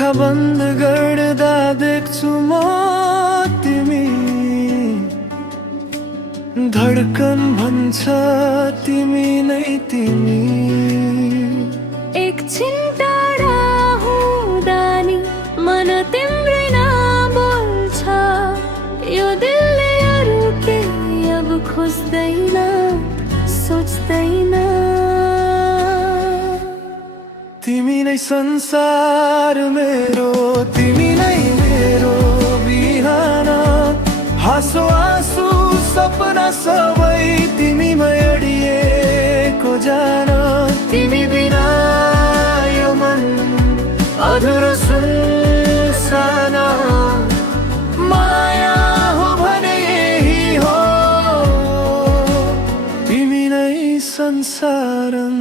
आँखा बन्द गर्दा देख्छु म तिमी, धड्कन भन्छ तिमी नै तिमी। एकछिन टाढा हुँदा नि मन तिम्रै नाम बोल्छ, यो दिलले अरू के अब खोज्दैन सोच्दैन। तिमी नै संसार मेरो, तिमी नै मेरो बिहान, हाँसो आँसु सपना सबै तिमीमै अडिएको जान। तिमी बिना यो मन अधुरो सुनसान, माया हो भने यही हो, तिमी नै संसारम।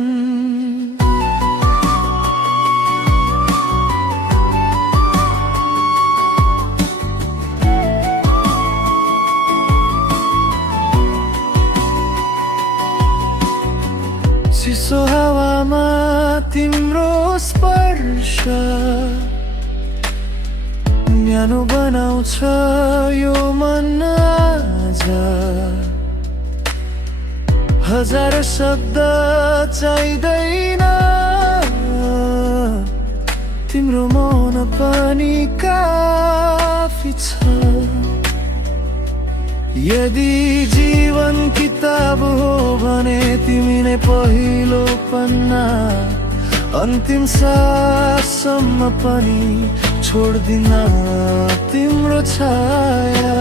चिसो हावामा तिम्रो स्पर्श न्यानो बनाउँछ यो मन आज। हजार शब्द चाहिँदैन, तिम्रो मौन पनि काफी छ। यदि जीवन किताब हो भने तिमी नै पहिलो पन्ना, अन्तिम साससम्म पनि छोड्दिन तिम्रो छाया।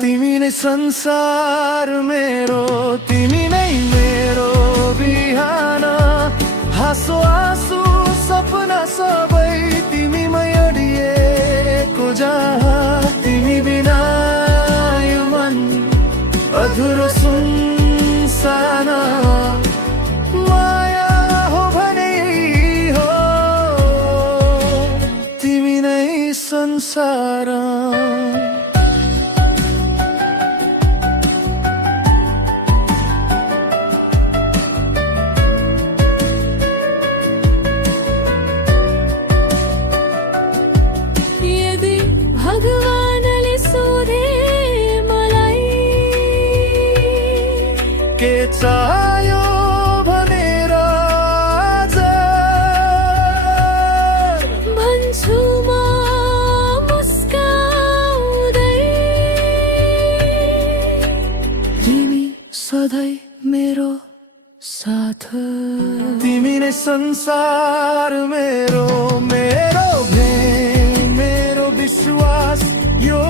तिमी नै संसार मेरो, तिमी नै मेरो बिहान, हाँसो आँसु सपना सबै तिमीमै अडिएको जहाँ। तिमी बिना यो मन अधुरो सुनसान, माया हो भने यही हो, तिमी नै संसार। यदि भगवानले सोधे मलाई के चाह्यो भनेर आज, भन्छु म मुस्काउँदै, तिमी सधैँ मेरो साथ। तिमी नै संसार मेरो, मेरो प्रेम, मेरो विश्वास, यो